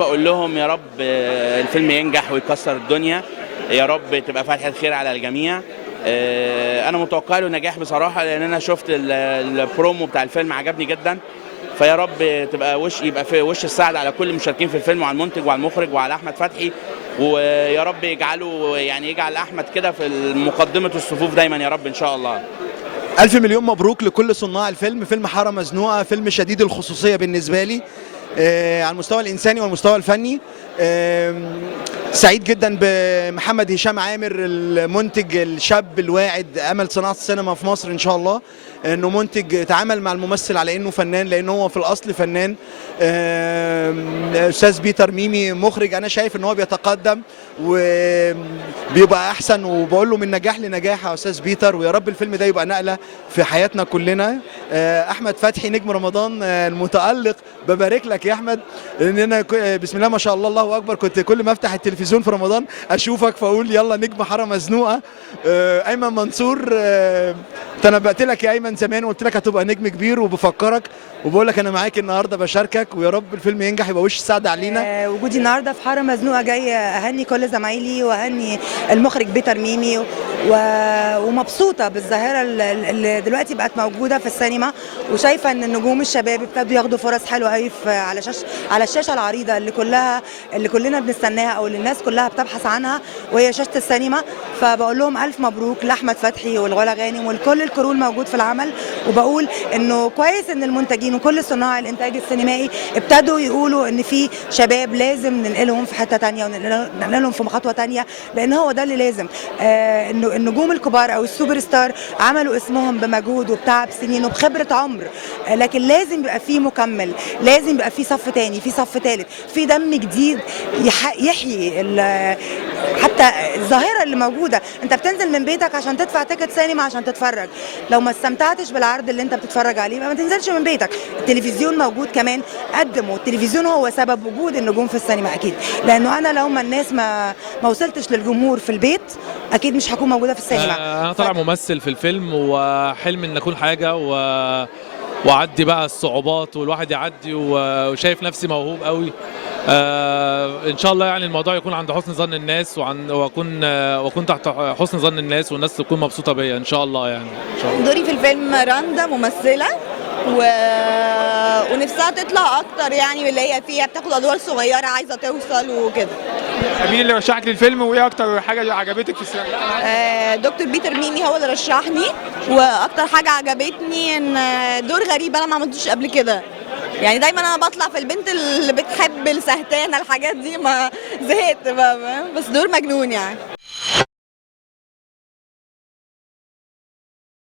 حابب اقول لهم يا رب الفيلم ينجح ويكسر الدنيا، يا رب تبقى فاتحة خير على الجميع. انا متوقع له نجاح بصراحه، لان انا شفت البرومو بتاع الفيلم عجبني جدا. فيا رب تبقى يبقى في وش السعد على كل المشاركين في الفيلم، وعلى المنتج وعلى المخرج وعلى احمد فتحي. ويا رب يجعل احمد كده في مقدمه الصفوف دايما يا رب ان شاء الله. ألف مليون مبروك لكل صناع الفيلم. فيلم حارة مزنوقة، فيلم شديد الخصوصية بالنسبة لي على المستوى الإنساني والمستوى الفني. سعيد جدا بمحمد هشام عامر، المنتج الشاب الواعد أمل صناعة السينما في مصر إن شاء الله، انه منتج تعامل مع الممثل على انه فنان، لان هو في الاصل فنان. استاذ بيتر ميمي مخرج، انا شايف ان هو بيتقدم وبيبقى احسن، وبقول له من نجاح لنجاح يا استاذ بيتر، ويا رب الفيلم ده يبقى نقله في حياتنا كلنا. احمد فتحي نجم رمضان المتالق، ببارك لك يا احمد، لان انا بسم الله ما شاء الله الله اكبر، كنت كل ما افتح التلفزيون في رمضان اشوفك فاقول يلا نجم حاره مزنوقه. ايمن منصور، تنبأت لك يا ايمن زمان وقلت لك هتبقى نجم كبير، وبفكرك وبقول لك انا معاك النهارده بشاركك، ويا رب الفيلم ينجح يبقى وش السعد علينا. وجودي النهارده في حاره مزنوقه جاي اهني كل زمايلي واهني المخرج بيتر ميمي، ومبسوطه بالظاهره اللي دلوقتي بقت موجوده في السينما، وشايفه ان النجوم الشباب ابتدوا ياخدوا فرص حلوه قوي على الشاشه العريضه اللي كلنا بنستناها، او اللي الناس كلها بتبحث عنها، وهي شاشه السينما. فبقول لهم الف مبروك لاحمد فتحي والغلا غانم ولكل الكرو الموجود في العمل، وبقول انه كويس ان المنتجين وكل صناع الانتاج السينمائي ابتدوا يقولوا ان في شباب لازم ننقلهم في حته ثانيه وننقلهم في خطوه ثانيه، لان هو ده اللي لازم. انه النجوم الكبار او السوبر ستار عملوا اسمهم بمجهود وبتعب سنين وبخبره عمر، لكن لازم يبقى في مكمل، لازم يبقى في صف ثاني، في صف ثالث، في دم جديد يحيي حتى الظاهره اللي موجوده. انت بتنزل من بيتك عشان تدفع تيكت سينما عشان تتفرج، لو ما استمتعتش بالعرض اللي انت بتتفرج عليه ما تنزلش من بيتك. التلفزيون موجود كمان، قدم، والتلفزيون هو سبب وجود النجوم في السينما اكيد، لانه انا لو ما الناس ما وصلتش للجمهور في البيت اكيد مش هكون موجوده في السينما. انا طالع ممثل في الفيلم، وحلمي ان اكون حاجه وعدي بقى الصعوبات، والواحد يعدي، وشايف نفسي موهوب قوي. ان شاء الله يعني الموضوع يكون عند حسن ظن الناس، واكون تحت حسن ظن الناس، والناس تكون مبسوطه بيا ان شاء الله يعني ان شاء الله. دوري في الفيلم رندا ممثله ونفسها تطلع اكتر يعني من اللي هي فيها، بتاخد ادوار صغيره عايزه توصل وكده. مين اللي رشحك للفيلم، وايه اكتر حاجه عجبتك في السينما؟ دكتور بيتر ميمي هو اللي رشحني، واكتر حاجه عجبتني ان دور غريب انا ما عملتوش قبل كده. يعني دايما انا بطلع في البنت اللي بتحب السهتانه الحاجات دي، ما زهقت بقى، بس دور مجنون يعني.